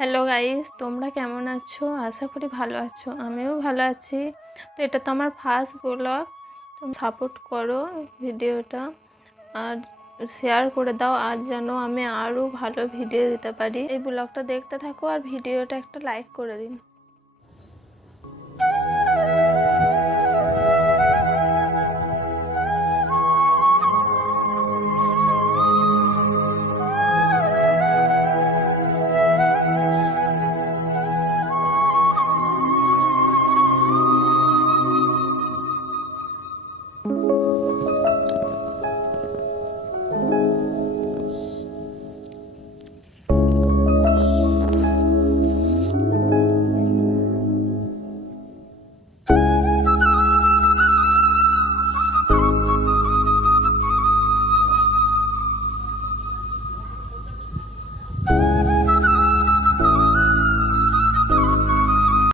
Hello guys, তোমরা কেমন আছো? আশা করি ভালো আছো। আমিও ভালো আছি। তো এটা তো আমার ফার্স্ট ব্লগ। তুমি সাপোর্ট করো ভিডিওটা আর শেয়ার করে দাও, আর যেন আমি আরও ভালো ভিডিও দিতে পারি। এই ব্লগটা দেখতে থাকো আর ভিডিওটা একটা লাইক করে দিন।